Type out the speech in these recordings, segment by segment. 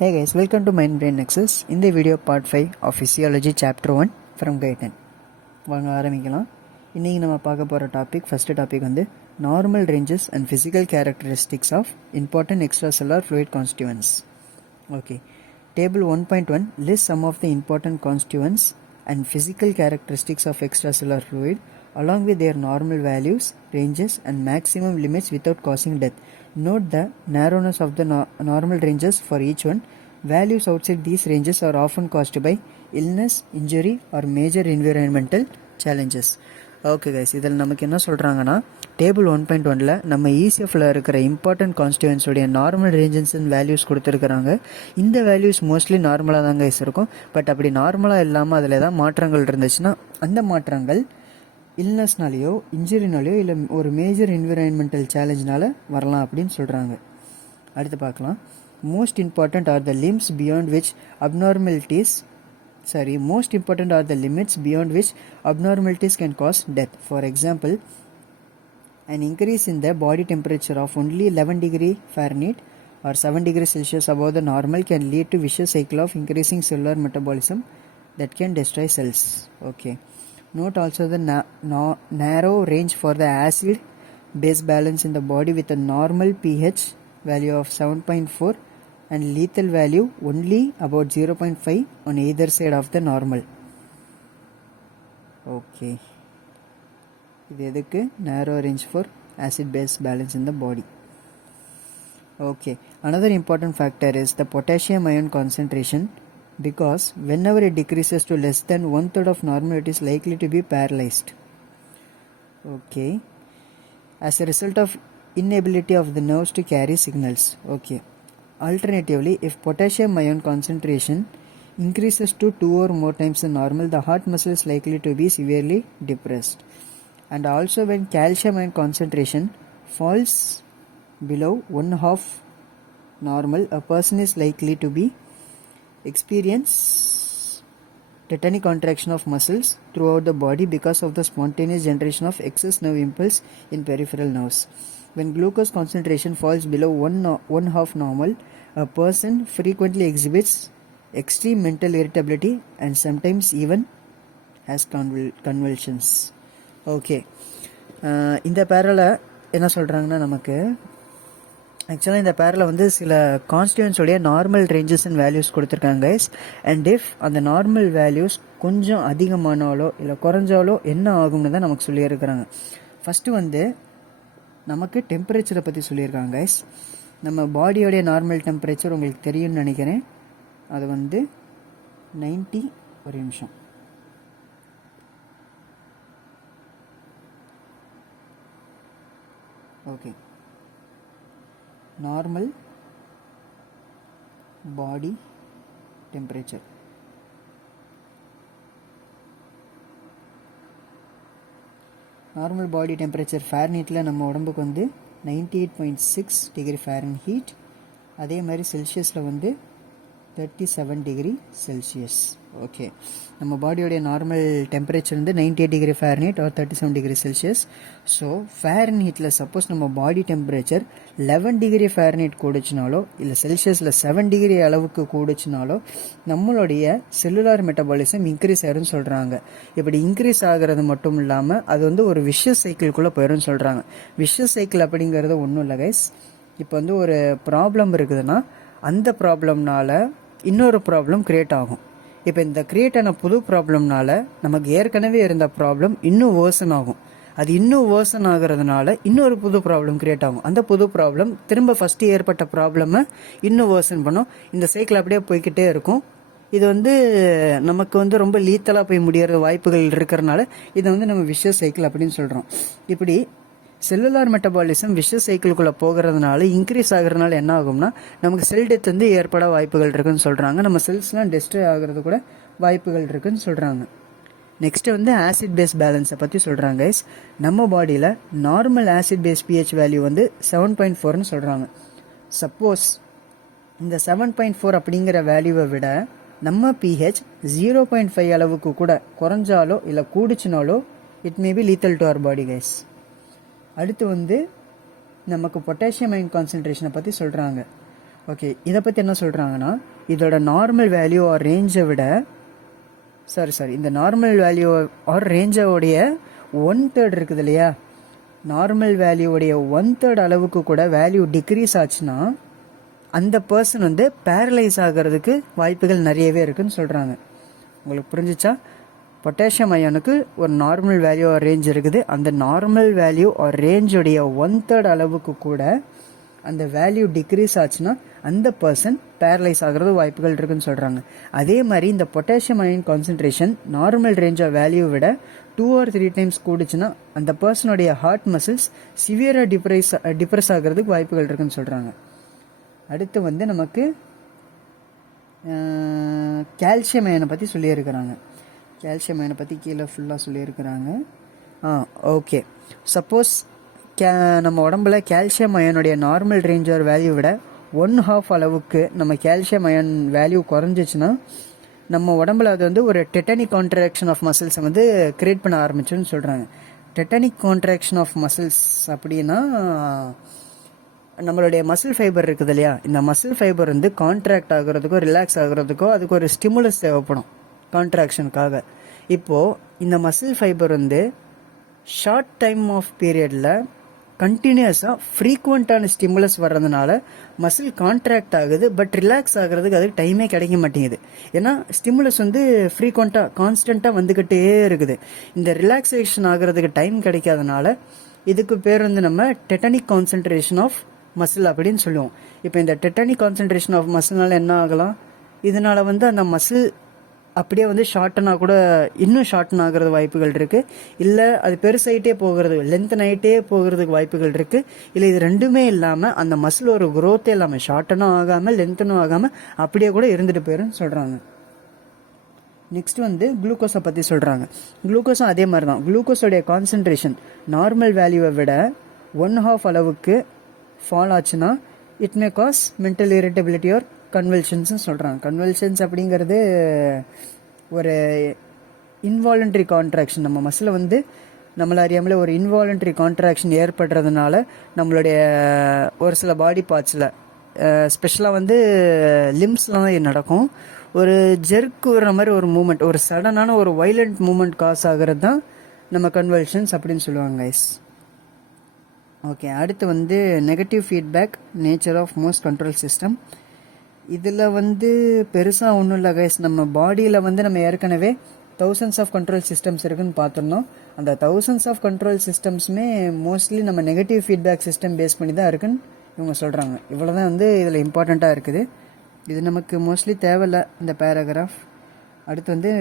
Hey guys, welcome to Mind Brain Nexus. In the video part 5 of Physiology Chapter 1 from Grade 10. வாங்க ஆரம்பிக்கலாம். இன்றைக்கி நம்ம பார்க்க போகிற டாபிக் ஃபஸ்ட்டு டாபிக் வந்து normal ranges and physical characteristics of important extracellular fluid constituents. Okay, table 1.1 lists some of the important constituents and physical characteristics of extracellular fluid along with their normal values, ranges and maximum limits without causing death. Note the narrowness of the normal ranges for each one. Values outside these ranges are often caused by illness, injury or major environmental challenges. Okay guys, இதில் நமக்கு என்ன சொல்கிறாங்கன்னா table 1.1ல் நம்ம இசிஎஃப்பில் இருக்கிற important கான்ஸ்டியூவன்ஸோடைய normal ranges and values கொடுத்துருக்குறாங்க. இந்த வேல்யூஸ் மோஸ்ட்லி நார்மலாக தான் கைஸ் இருக்கும். பட் அப்படி நார்மலாக இல்லாமல் அதில் ஏதாவது மாற்றங்கள் இருந்துச்சுன்னா அந்த மாற்றங்கள் இல்னஸ்னாலேயோ இன்ஜுரினாலேயோ இல்லை ஒரு மேஜர் என்விரான்மெண்டல் சேலஞ்சினால வரலாம் அப்படின்னு சொல்கிறாங்க. அடுத்து பார்க்கலாம். most important are the limits beyond which abnormalities can cause death. For example, an increase in the body temperature of only 11 degree Fahrenheit or 7 degrees Celsius above the normal can lead to vicious cycle of increasing cellular metabolism that can destroy cells. Okay. Note also the narrow range for the acid base balance in the body with a normal pH value of 7.4 and lethal value only about 0.5 on either side of the normal. Okay, இது எதுக்கு? narrow range for acid base balance in the body. Okay, another important factor is the potassium ion concentration, because whenever it decreases to less than 1/3 of normal, it is likely to be paralyzed. Okay, as a result of inability of the nerves to carry signals. Okay, alternatively, if potassium ion concentration increases to 2 or more times the normal, the heart muscle is likely to be severely depressed. And also when calcium ion concentration falls below 1/2 normal, a person is likely to be experience tetanic contraction of muscles throughout the body because of the spontaneous generation of excess nerve impulse in peripheral nerves. When glucose concentration falls below 1/2 normal, a person frequently exhibits extreme mental irritability and sometimes even has convulsions. Okay, இந்த பேரில் என்ன சொல்கிறாங்கன்னா நமக்கு ஆக்சுவலாக இந்த பேரில் வந்து சில கான்ஸ்டியூவன்ஸோடைய நார்மல் ரேஞ்சஸ் அண்ட் வேல்யூஸ் கொடுத்துருக்காங்க கைஸ். அண்ட் இஃப் அந்த நார்மல் வேல்யூஸ் கொஞ்சம் அதிகமானாலோ இல்லை குறைஞ்சாலோ என்ன ஆகும்னு தான் நமக்கு சொல்லியிருக்கிறாங்க. ஃபஸ்ட்டு வந்து நமக்கு டெம்பரேச்சரை பற்றி சொல்லியிருக்காங்க கைஸ். நம்ம பாடியோடைய நார்மல் டெம்பரேச்சர் உங்களுக்கு தெரியும்னு நினைக்கிறேன். அது வந்து 90, ஒரு நிமிஷம், okay, normal body temperature normal body temperature ஃபேரன்ஹீட்டில் நம்ம உடம்புக்கு வந்து 98.6 டிகிரி ஃபேரன்ஹீட். அதே மாதிரி செல்சியஸில் வந்து 37 டிகிரி செல்சியஸ். ஓகே, நம்ம பாடியோடைய நார்மல் டெம்பரேச்சர் வந்து 98 degree Fahrenheit or 37 degree Celsius. So ஃபேரன்ஹீட்டில் சப்போஸ் நம்ம பாடி டெம்பரேச்சர் 11 டிகிரி ஃபேரன்ஹீட் கூடுச்சுனாலோ இல்லை செல்சியஸில் 7 டிகிரி அளவுக்கு கூடுச்சுனாலோ நம்மளுடைய செல்லுலார் மெட்டபாலிசம் இன்க்ரீஸ் ஆயிரும்னு சொல்கிறாங்க. இப்படி இன்க்ரீஸ் ஆகிறது மட்டும் இல்லாமல் அது வந்து ஒரு விஷஸ் சைக்கிள்குள்ளே போயிடும்னு சொல்கிறாங்க. விஷஸ் சைக்கிள் அப்படிங்கிறது ஒன்றும் இல்லை கைஸ். இப்போ வந்து ஒரு ப்ராப்ளம் இருக்குதுன்னா அந்த ப்ராப்ளம்னால இன்னொரு ப்ராப்ளம் க்ரியேட் ஆகும். இப்போ இந்த க்ரியேட் ஆன புது ப்ராப்ளம்னால நமக்கு ஏற்கனவே இருந்த ப்ராப்ளம் இன்னும் வேர்சன் ஆகும். அது இன்னும் வேர்சன் ஆகிறதுனால இன்னொரு புது ப்ராப்ளம் க்ரியேட் ஆகும். அந்த புது ப்ராப்ளம் திரும்ப ஃபஸ்ட்டு ஏற்பட்ட ப்ராப்ளமை இன்னும் வேர்சன் பண்ணும். இந்த சைக்கிள் அப்படியே போய்கிட்டே இருக்கும். இது வந்து நமக்கு வந்து ரொம்ப லீத்தலாக போய் முடியற வாய்ப்புகள் இருக்கிறனால இதை வந்து நம்ம விஷஸ் சைக்கிள் அப்படின்னு சொல்கிறோம். இப்படி செல்லுலார் மெட்டபாலிசம் விஷஸ் சைக்கிள்குள்ளே போகிறதுனால இன்க்ரீஸ் ஆகிறதுனால என்ன ஆகும்னா நமக்கு செல் டெத் வந்து ஏற்பட வாய்ப்புகள் இருக்குன்னு சொல்கிறாங்க. நம்ம செல்ஸ்லாம் டெஸ்ட்ராய் ஆகிறது கூட வாய்ப்புகள் இருக்குன்னு சொல்கிறாங்க. நெக்ஸ்ட்டு வந்து ஆசிட் பேஸ் பேலன்ஸை பற்றி சொல்கிறாங்க கைஸ். நம்ம பாடியில் normal acid base pH value வந்து 7.4ன்னு சொல்கிறாங்க. சப்போஸ் இந்த 7.4 அப்படிங்கிற வேல்யூவை விட நம்ம பிஹெச் 0.5 அளவுக்கு கூட குறைஞ்சாலோ இல்லை கூடிச்சினாலோ it may be lethal to our body guys. அடுத்து வந்து நமக்கு பொட்டாசியம் அயன் கான்சன்ட்ரேஷனை பற்றி சொல்கிறாங்க. ஓகே, இதை பற்றி என்ன சொல்கிறாங்கன்னா, இதோட நார்மல் வேல்யூ ஆர் ரேஞ்சை விட இந்த நார்மல் வேல்யூ ஆர் ரேஞ்சோடைய 1/3 இருக்குது இல்லையா, நார்மல் வேல்யூவுடைய 1/3 அளவுக்கு கூட வேல்யூ டிக்ரீஸ் ஆச்சுன்னா அந்த பர்சன் வந்து பேரலைஸ் ஆகிறதுக்கு வாய்ப்புகள் நிறையவே இருக்குன்னு சொல்கிறாங்க. உங்களுக்கு புரிஞ்சிச்சா? பொட்டாசியம் அயானுக்கு ஒரு நார்மல் வேல்யூ ஆர் ரேஞ்ச் இருக்குது. அந்த நார்மல் வேல்யூ ஆர் ரேஞ்சுடைய 1/3 அளவுக்கு கூட அந்த வேல்யூ டிக்ரீஸ் ஆச்சுன்னா அந்த பர்சன் பேரலைஸ் ஆகிறது வாய்ப்புகள் இருக்குன்னு சொல்கிறாங்க. அதே மாதிரி இந்த potassium ion concentration normal range of value விட 2 or 3 டைம்ஸ் கூடுச்சுன்னா அந்த பர்சனுடைய ஹார்ட் மசில்ஸ் சிவியராக டிப்ரெஸ் ஆகிறதுக்கு வாய்ப்புகள் இருக்குன்னு சொல்கிறாங்க. அடுத்து வந்து நமக்கு கால்சியம் அயனை பற்றி சொல்லியிருக்கிறாங்க. கால்சியம் அயனை பற்றி கீழே ஃபுல்லாக சொல்லியிருக்கிறாங்க. ஓகே, சப்போஸ் நம்ம உடம்புல கால்சியம் அயனுடைய நார்மல் ரேஞ்ச் ஆர் வேல்யூ விட 1/2 அளவுக்கு நம்ம கால்சியம் அயன் வேல்யூ குறைஞ்சிச்சுன்னா நம்ம உடம்புல அது வந்து ஒரு டெட்டனிக் கான்ட்ராக்ஷன் ஆஃப் மசில்ஸை வந்து கிரியேட் பண்ண ஆரம்பிச்சுன்னு சொல்கிறாங்க. டெட்டனிக் கான்ட்ராக்ஷன் ஆஃப் மசில்ஸ் அப்படின்னா நம்மளுடைய மசில் ஃபைபர் இருக்குது இல்லையா, இந்த மசில் ஃபைபர் வந்து கான்ட்ராக்ட் ஆகிறதுக்கோ ரிலாக்ஸ் ஆகிறதுக்கோ அதுக்கு ஒரு ஸ்டிமுலஸ் தேவைப்படும் கான்ட்ராக்ஷனுக்காக. இப்போது இந்த மசில் ஃபைபர் வந்து ஷார்ட் டைம் ஆஃப் பீரியடில் கண்டினியூஸாக ஃப்ரீக்வெண்ட்டான ஸ்டிமுலஸ் வர்றதுனால மசில் கான்ட்ராக்ட் ஆகுது, பட் ரிலாக்ஸ் ஆகிறதுக்கு அதுக்கு டைமே கிடைக்க மாட்டேங்குது. ஏன்னா ஸ்டிமுலஸ் வந்து ஃப்ரீக்வெண்ட்டாக கான்ஸ்டண்ட்டாக வந்துக்கிட்டே இருக்குது. இந்த ரிலாக்ஸேஷன் ஆகிறதுக்கு டைம் கிடைக்காதனால இதுக்கு பேர் வந்து நம்ம டெட்டனிக் கான்சன்ட்ரேஷன் ஆஃப் மசில் அப்படின்னு சொல்லுவோம். இப்போ இந்த டெட்டனிக் கான்சன்ட்ரேஷன் ஆஃப் மசில்னால என்ன ஆகலாம், இதனால் வந்து அந்த மசில் அப்படியே வந்து ஷார்ட்டன் கூட இன்னும் ஷார்ட்டன் ஆகிறது வாய்ப்புகள் இருக்குது. இல்லை அது பெருசாயிட்டே போகிறது, லென்த்தன் ஆகிட்டே போகிறதுக்கு வாய்ப்புகள் இருக்குது. இல்லை இது ரெண்டுமே இல்லாமல் அந்த மசில் ஒரு க்ரோத்தே இல்லாமல் ஷார்ட்டனும் ஆகாமல் லென்த்தனும் ஆகாமல் அப்படியே கூட இருந்துட்டு போயிருன்னு சொல்கிறாங்க. நெக்ஸ்ட் வந்து குளுக்கோஸை பற்றி சொல்கிறாங்க. குளுக்கோஸும் அதே மாதிரி தான். குளுக்கோஸோடைய கான்சன்ட்ரேஷன் நார்மல் வேல்யூவை விட 1/2 அளவுக்கு ஃபால் ஆச்சுன்னா it may cause mental irritability or கன்வல்ஷன்ஸ்னு சொல்கிறாங்க. கன்வல்ஷன்ஸ் அப்படிங்கிறது ஒரு இன்வாலண்ட்ரி கான்ட்ராக்ஷன். நம்ம மசில் வந்து நம்மளை அறியாமலே ஒரு இன்வாலண்ட்ரி கான்ட்ராக்ஷன் ஏற்படுறதுனால நம்மளுடைய ஒரு சில பாடி பார்ட்ஸில் ஸ்பெஷலாக வந்து லிம்ஸ்லாம் தான் நடக்கும். ஒரு ஜெர்க் வர மாதிரி ஒரு மூமெண்ட், ஒரு சடனான ஒரு வைலண்ட் மூமெண்ட் காஸ் ஆகிறது தான் நம்ம கன்வல்ஷன்ஸ் அப்படின்னு சொல்லுவாங்க கைஸ். ஓகே, அடுத்து வந்து negative feedback nature of most control system. இதில் வந்து பெருசாக ஒன்றும் இல்லை கைஸ். நம்ம பாடியில் வந்து நம்ம ஏற்கனவே தௌசண்ட்ஸ் ஆஃப் கண்ட்ரோல் சிஸ்டம்ஸ் இருக்குதுன்னு பார்த்துருந்தோம். அந்த தௌசண்ட்ஸ் ஆஃப் கண்ட்ரோல் சிஸ்டம்ஸுமே மோஸ்ட்லி நம்ம நெகட்டிவ் ஃபீட்பேக் சிஸ்டம் பேஸ் பண்ணி தான் இருக்குன்னு இவங்க சொல்கிறாங்க. இவ்வளோ தான் வந்து இதில் இம்பார்ட்டண்ட்டாக இருக்குது. இது நமக்கு மோஸ்ட்லி தேவையில்லை இந்த பேராகிராஃப். அடுத்து வந்து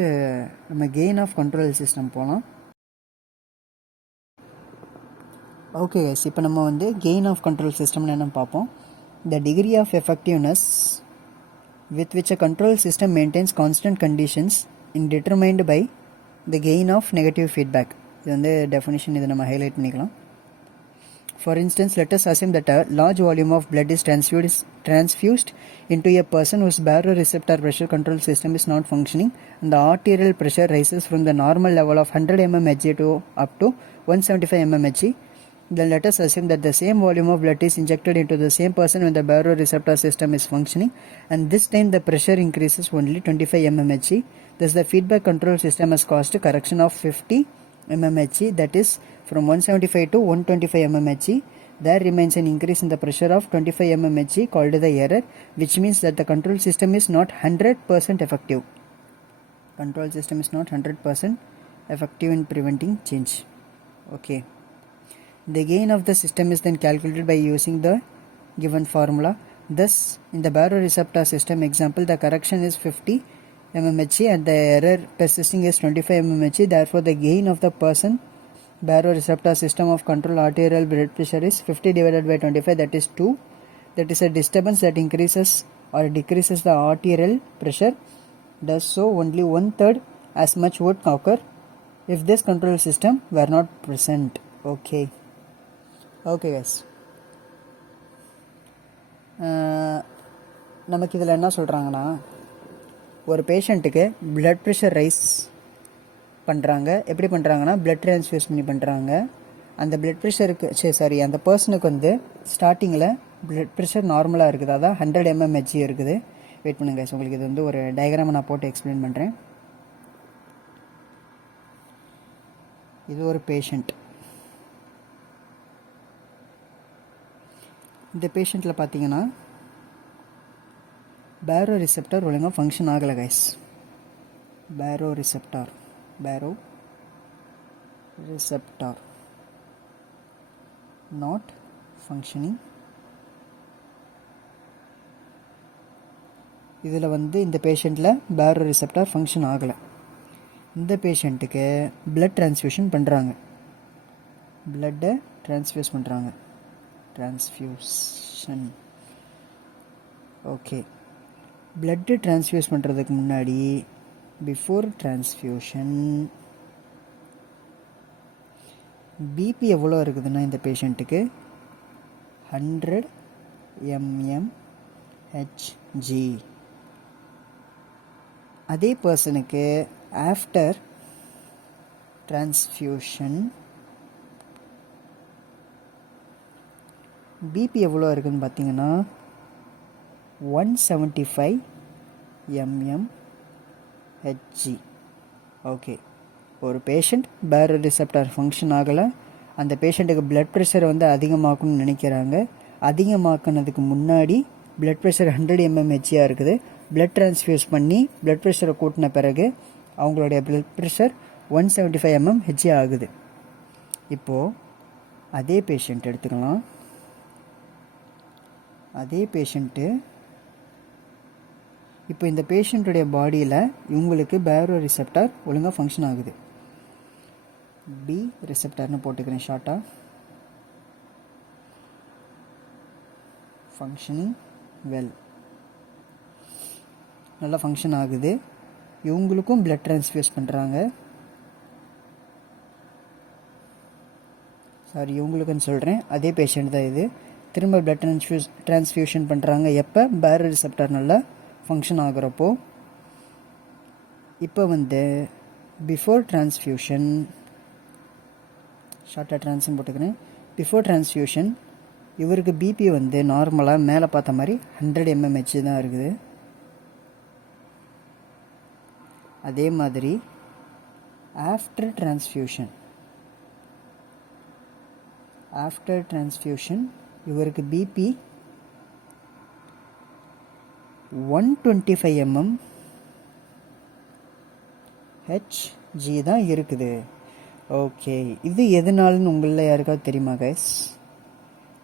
நம்ம கெயின் ஆஃப் கண்ட்ரோல் சிஸ்டம் போகலாம். ஓகே கைஸ், இப்போ நம்ம வந்து கெயின் ஆஃப் கண்ட்ரோல் சிஸ்டம்னு என்ன பார்ப்போம். The degree of effectiveness with which a control system maintains constant conditions in determined by the gain of negative feedback. இது வந்து definition, இதை நம்ம highlight பண்ணிக்கலாம். For instance, let us assume that a large volume of blood is transfused into a person whose baroreceptor pressure control system is not functioning, and the arterial pressure rises from the normal level of 100 mmHg to up to 175 mmHg. Then let us assume that the same volume of blood is injected into the same person when the baroreceptor system is functioning, and this time the pressure increases only 25 mmHg. Thus the feedback control system has caused a correction of 50 mmHg, that is from 175 to 125 mmHg. There remains an increase in the pressure of 25 mmHg called the error, which means that the control system is not 100% effective. Control system is not 100% effective in preventing change. Okay. The gain of the system is then calculated by using the given formula. Thus, in the baroreceptor system example, the correction is 50 mmHg and the error persisting is 25 mmHg. Therefore, the gain of the person baroreceptor system of control arterial blood pressure is 50 divided by 25, that is 2. That is a disturbance that increases or decreases the arterial pressure. Thus, so only 1/3 as much would occur if this control system were not present. Okay. Okay guys, நமக்கு இதில் என்ன சொல்கிறாங்கன்னா, ஒரு பேஷண்ட்டுக்கு blood pressure rice பண்ணுறாங்க. எப்படி பண்ணுறாங்கன்னா, blood transfuse பண்ணி பண்ணுறாங்க. அந்த பிளட் ப்ரெஷருக்கு அந்த பர்சனுக்கு வந்து ஸ்டார்டிங்கில் பிளட் ப்ரெஷர் நார்மலாக இருக்குது, அதான் 100 mmHg இருக்குது. வெயிட் பண்ணுங்க guys, உங்களுக்கு இது வந்து ஒரு டயக்ராமை நான் போட்டு எக்ஸ்பிளைன் பண்ணுறேன். இது ஒரு பேஷண்ட். இந்த பேஷண்ட்டில் பார்த்தீங்கன்னா பேரோ ரிசெப்டார் ஒழுங்காக ஃபங்க்ஷன் ஆகலை கைஸ். பேரோ ரிசெப்டார் நாட் ஃபங்க்ஷனிங். இதில் வந்து இந்த பேஷண்ட்டில் பேரோ ரிசெப்டார் ஃபங்க்ஷன் ஆகலை. இந்த பேஷண்ட்டுக்கு பிளட் ட்ரான்ஸ்ஃபியூஷன் பண்ணுறாங்க. பிளட்டை ட்ரான்ஸ்ஃபியூஸ் பண்ணுறாங்க. ட்ரான்ஸ்ஃபியூஷன். ஓகே, பிளட்டு ட்ரான்ஸ்ஃபியூஸ் பண்ணுறதுக்கு முன்னாடி பிஃபோர் ட்ரான்ஸ்ஃபியூஷன் பிபி எவ்வளோ இருக்குதுன்னா இந்த பேஷண்ட்டுக்கு 100 mmHg. அதே பர்சனுக்கு ஆஃப்டர் ட்ரான்ஸ்ஃபியூஷன் பிபி எவ்வளோ இருக்குதுன்னு பார்த்தீங்கன்னா 175 mmHg. ஓகே, ஒரு பேஷண்ட் பேரோ ரிசெப்டார் ஃபங்க்ஷன் ஆகலை. அந்த பேஷண்ட்டுக்கு பிளட் ப்ரெஷர் வந்து அதிகமாக்கணும்னு நினைக்கிறாங்க. அதிகமாக்கினதுக்கு முன்னாடி பிளட் ப்ரெஷர் 100 mmHg இருக்குது. பிளட் ட்ரான்ஸ்ஃபியூஸ் பண்ணி பிளட் ப்ரெஷரை கூட்டின பிறகு அவங்களுடைய பிளட் ப்ரெஷர் 175 mmHg ஆகுது. இப்போது அதே பேஷண்ட் எடுத்துக்கலாம். அதே பேஷண்ட்டு இப்போ இந்த பேஷண்ட்டுடைய பாடியில் இவங்களுக்கு பேரோ ரிசெப்டார் ஒழுங்காக ஃபங்க்ஷன் ஆகுது. பி ரிசெப்டார்னு போட்டுக்கிறேன் ஷார்ட்டாக. ஃபங்க்ஷனிங் வெல், நல்லா ஃபங்க்ஷன் ஆகுது. இவங்களுக்கும் பிளட் ட்ரான்ஸ்ஃபியூஸ் பண்ணுறாங்க. சாரி, இவங்களுக்குன்னு சொல்கிறேன், அதே பேஷண்ட் தான் இது. திரும்ப பிளட் ட்ரான்ஸ்ஃபியூஷன் பண்ணுறாங்க. எப்போ? பேரோ ரிசெப்டார் நல்லா ஃபங்க்ஷன் ஆகிறப்போ. இப்போ வந்து பிஃபோர் ட்ரான்ஸ்ஃபியூஷன், ஷார்ட்டாக ட்ரான்ஸ்ன்னு போட்டுக்கிறேன். பிஃபோர் ட்ரான்ஸ்ஃபியூஷன் இவருக்கு பிபி வந்து நார்மலாக மேலே பார்த்த மாதிரி 100 mmHg தான் இருக்குது. அதே மாதிரி ஆஃப்டர் ட்ரான்ஸ்ஃபியூஷன் இவருக்கு பிபி 125 mmHg தான் இருக்குது. ஓகே, இது எதனாலன்னு உங்களில் யாருக்காவது தெரியுமா கைஸ்?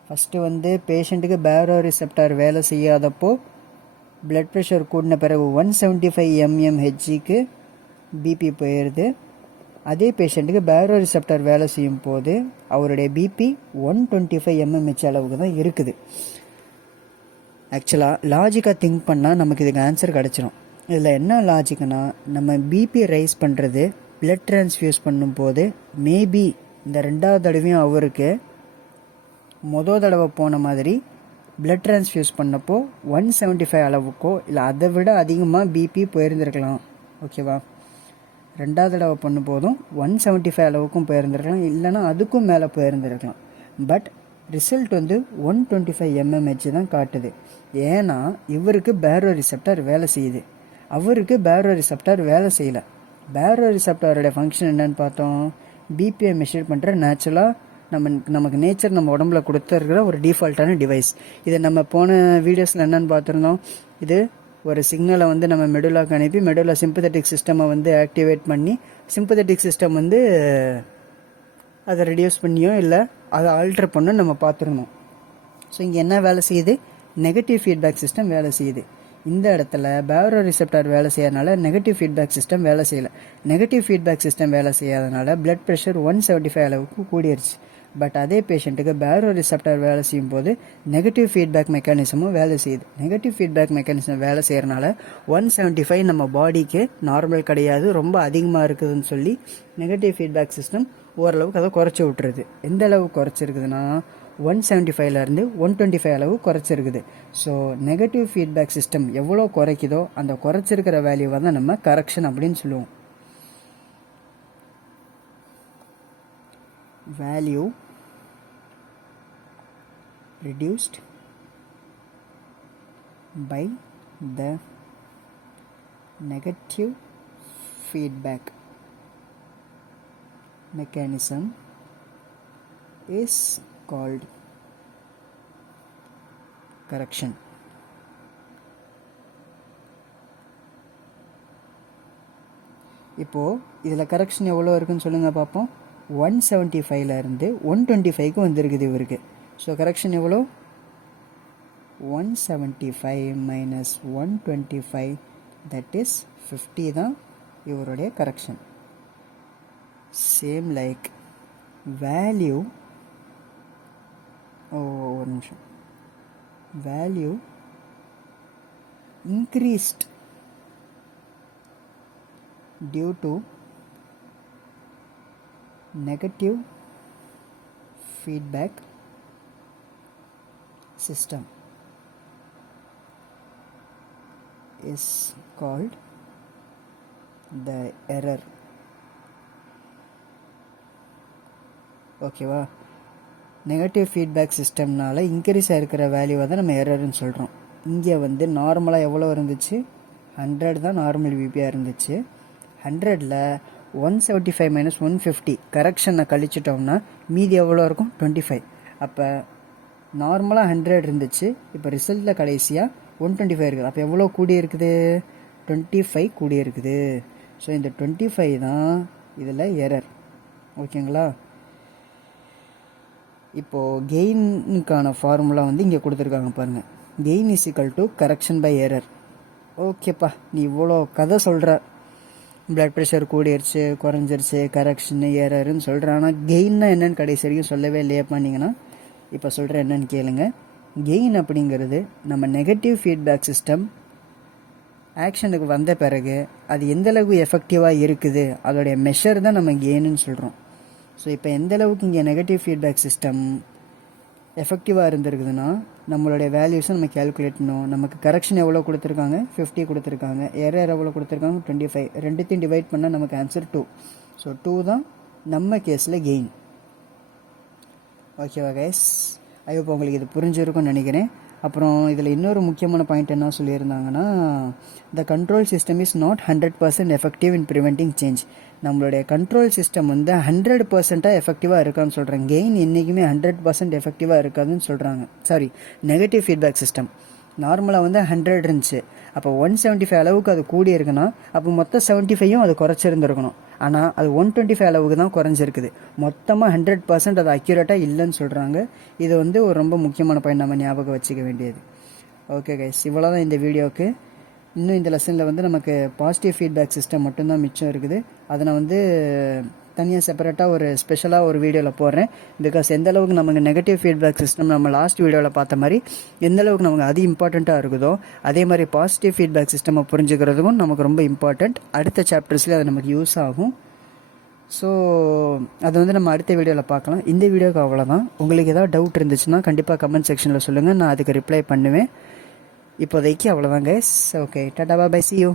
ஃபஸ்ட்டு வந்து பேஷண்ட்டுக்கு பேரோ ரிசெப்டார் வேலை செய்யாதப்போ பிளட் ப்ரெஷர் கூடின பிறகு 175 mmHgக்கு பிபி போயிடுது. அதே பேஷண்ட்டுக்கு பேரோ ரிசெப்டார் வேலை செய்யும் போது அவருடைய பிபி 125 mmHg அளவுக்கு தான் இருக்குது. ஆக்சுவலாக லாஜிக்காக திங்க் பண்ணால் நமக்கு இதுக்கு ஆன்சர் கிடச்சிரும். இதில் என்ன லாஜிக்னா, நம்ம பிபி ரைஸ் பண்ணுறது பிளட் ட்ரான்ஸ்ஃபியூஸ் பண்ணும்போது மேபி இந்த 2வது தடவையும் அவருக்கு மொதல் தடவை போன மாதிரி பிளட் ட்ரான்ஸ்ஃபியூஸ் பண்ணப்போ 175 அளவுக்கோ இல்லை அதை விட அதிகமாக பிபி போயிருந்துருக்கலாம். ஓகேவா? 2வது தடவை பண்ணும் போதும் 175 அளவுக்கும் போயிருந்துருக்கலாம், இல்லைனா அதுக்கும் மேலே போயிருந்துருக்கலாம். பட் ரிசல்ட் வந்து 125 mmHg தான் காட்டுது. ஏன்னா இவருக்கு பேரோ ரிசெப்டார் வேலை செய்யுது, அவருக்கு பேரோ ரிசெப்டார் வேலை செய்யலை. பேரோ ரிசெப்டாரோட ஃபங்க்ஷன் என்னன்னு பார்த்தோம், பிபிஐ மெஷர் பண்ணுற நேச்சுரலாக நமக்கு நேச்சர் நம்ம உடம்புல கொடுத்துருக்கிற ஒரு டிஃபால்ட்டான டிவைஸ். இதை நம்ம போன வீடியோஸில் என்னென்னு பார்த்துருந்தோம். இது ஒரு சிக்னலை வந்து நம்ம மெடுலாக்கு அனுப்பி மெடுலா சிம்பத்தட்டிக் சிஸ்டமை வந்து ஆக்டிவேட் பண்ணி சிம்பத்தட்டிக் சிஸ்டம் வந்து அதை ரெடியூஸ் பண்ணியோ இல்லை அதை ஆல்ட்ரு பண்ணோ நம்ம பார்த்துருந்தோம். ஸோ இங்கே என்ன வேலை செய்யுது, நெகட்டிவ் ஃபீட்பேக் சிஸ்டம் வேலை செய்யுது. இந்த இடத்துல பேரோ ரிசெப்டார் வேலை செய்யறதுனால நெகட்டிவ் ஃபீட்பேக் சிஸ்டம் வேலை செய்யலை. நெகட்டிவ் ஃபீட்பேக் சிஸ்டம் வேலை செய்யாதனால பிளட் ப்ரெஷர் 175 அளவுக்கு கூடிருச்சு. பட் அதே பேஷண்ட்டுக்கு பேரோ ரிசெப்டார் வேலை செய்யும் போது நெகட்டிவ் ஃபீட்பேக் மெக்கானிசமும் வேலை செய்யுது. நெகட்டிவ் ஃபீட்பேக் மெக்கானிசம் வேலை செய்யறதுனால 175 நம்ம பாடிக்கு நார்மல் கிடையாது, ரொம்ப அதிகமாக இருக்குதுன்னு சொல்லி நெகட்டிவ் ஃபீட்பேக் சிஸ்டம் ஓரளவுக்கு அதை குறைச்சி விட்டுருது. எந்த அளவுக்கு குறைச்சிருக்குதுன்னா 175லேருந்து 125 அளவு குறைச்சிருக்குது. ஸோ நெகட்டிவ் ஃபீட்பேக் சிஸ்டம் எவ்வளோ குறைக்குதோ அந்த குறைச்சிருக்கிற வேல்யூவை தான் நம்ம கரெக்ஷன் அப்படின்னு சொல்லுவோம். Value reduced by the negative feedback mechanism is called correction. இப்போது இதில் கரெக்ஷன் எவ்வளோ இருக்குன்னு சொல்லுங்கள் பார்ப்போம். 175 இருந்து 125க்கு வந்திருக்குது இவருக்கு. ஸோ கரெக்ஷன் எவ்வளோ? 175 minus 125, that is 50 தான் இவருடைய கரெக்ஷன். சேம் லைக் வேல்யூ, ஒரு நிமிஷம், value increased due to negative feedback system is called the error. ஓகேவா? நெகட்டிவ் ஃபீட்பேக் சிஸ்டம்னால இன்க்ரீஸ் ஆகிருக்கிற வேல்யூவை தான் நம்ம எரர்னு சொல்கிறோம். இங்கே வந்து நார்மலாக எவ்வளோ இருந்துச்சு? 100 தான் நார்மல் விபியாக இருந்துச்சு. 100ல் 175 minus 150 கரெக்ஷனை கழிச்சிட்டோம்னா மீதி எவ்வளோ இருக்கும்? 25. அப்போ நார்மலாக 100 இருந்துச்சு, இப்போ ரிசல்ட்டில் கடைசியாக 125 இருக்குது. அப்போ எவ்வளோ கூடி இருக்குது? 25 கூடி இருக்குது. ஸோ இந்த 25 தான் இதில் எரர். ஓகேங்களா? இப்போது கெயினுக்கான ஃபார்முலா வந்து இங்கே கொடுத்துருக்காங்க பாருங்கள். Gain is equal to correction by error. ஓகேப்பா, நீ இவ்வளோ கதை சொல்கிற, பிளட் ப்ரெஷர் கூடிருச்சு, குறைஞ்சிருச்சு, கரெக்ஷனு, எரருன்னு சொல்கிற, ஆனால் கெயின்னா என்னென்னு கடைசி வரைக்கும் சொல்லவே இல்லையே பண்ணிங்கன்னா இப்போ சொல்கிறேன் என்னென்னு கேளுங்க. கெயின் அப்படிங்கிறது நம்ம நெகட்டிவ் ஃபீட்பேக் சிஸ்டம் ஆக்ஷனுக்கு வந்த பிறகு அது எந்தளவுக்கு எஃபெக்டிவாக இருக்குது அதோடைய மெஷர் தான் நம்ம கெயின்னு சொல்கிறோம். ஸோ இப்போ எந்தளவுக்கு இங்கே நெகட்டிவ் ஃபீட்பேக் சிஸ்டம் எஃபெக்டிவாக இருந்திருக்குதுன்னா நம்மளுடைய வேல்யூஸை நம்ம கேல்குலேட் பண்ணணும். நமக்கு கரெக்ஷன் எவ்வளோ கொடுத்துருக்காங்க? 50 கொடுத்துருக்காங்க. எரர் எவ்வளோ கொடுத்துருக்காங்க? 25. ரெண்டுத்தையும் டிவைட் பண்ணால் நமக்கு ஆன்சர் 2. ஸோ 2 தான் நம்ம கேஸில் கெயின். ஓகேவா கைஸ்? ஐயோ, உங்களுக்கு இது புரிஞ்சிருக்கும்னு நினைக்கிறேன். அப்புறம் இதில் இன்னொரு முக்கியமான பாயிண்ட் என்ன சொல்லியிருந்தாங்கன்னா, the control system is not 100% effective in preventing change. நம்மளுடைய கண்ட்ரோல் சிஸ்டம் வந்து 100% எஃபெக்டிவாக இருக்கான்னு சொல்கிறாங்க. கெயின் என்றைக்குமே 100% எஃபெக்டிவாக இருக்காதுன்னு சொல்கிறாங்க. சாரி, நெகட்டிவ் ஃபீட்பேக் சிஸ்டம் நார்மலாக வந்து 100 இருந்துச்சு. அப்போ 175 அளவுக்கு அது கூடி இருக்குன்னா அப்போ மொத்தம் 75யும் அது குறைச்சிருந்துருக்கணும். ஆனால் அது 125 அளவுக்கு தான் குறைஞ்சிருக்குது. மொத்தமாக 100% அது அக்யூரேட்டாக இல்லைன்னு சொல்கிறாங்க. இது வந்து ஒரு ரொம்ப முக்கியமான பாயிண்ட் நம்ம ஞாபகம் வச்சுக்க வேண்டியது. ஓகே கைஸ், இவ்வளோ தான் இந்த வீடியோவுக்கு. இன்னும் இந்த லெசனில் வந்து நமக்கு பாசிட்டிவ் ஃபீட்பேக் சிஸ்டம் மட்டும்தான் மிச்சம் இருக்குது. அதை நான் வந்து தனியாக செப்பரேட்டாக ஒரு ஸ்பெஷலாக ஒரு வீடியோவில் போடுறேன். பிகாஸ் எந்தளவுக்கு நமக்கு நெகட்டிவ் ஃபீட்பேக் சிஸ்டம் நம்ம லாஸ்ட் வீடியோவில் பார்த்த மாதிரி எந்தளவுக்கு நமக்கு அது இம்பார்ட்டண்ட்டாக இருக்குதோ அதே மாதிரி பாசிட்டிவ் ஃபீட்பேக் சிஸ்டமை புரிஞ்சுக்கிறதுக்கும் நமக்கு ரொம்ப இம்பார்ட்டண்ட். அடுத்த சாப்டர்ஸ்லேயே அது நமக்கு யூஸ் ஆகும். ஸோ அது வந்து நம்ம அடுத்த வீடியோவில் பார்க்கலாம். இந்த வீடியோவுக்கு அவ்வளோதான். உங்களுக்கு ஏதாவது டவுட் இருந்துச்சுன்னா கண்டிப்பாக கமெண்ட் செக்ஷனில் சொல்லுங்கள், நான் அதுக்கு ரிப்ளை பண்ணுவேன். இப்போதைக்கு அவ்வளோதான் guys. Okay, tata, bye, see you.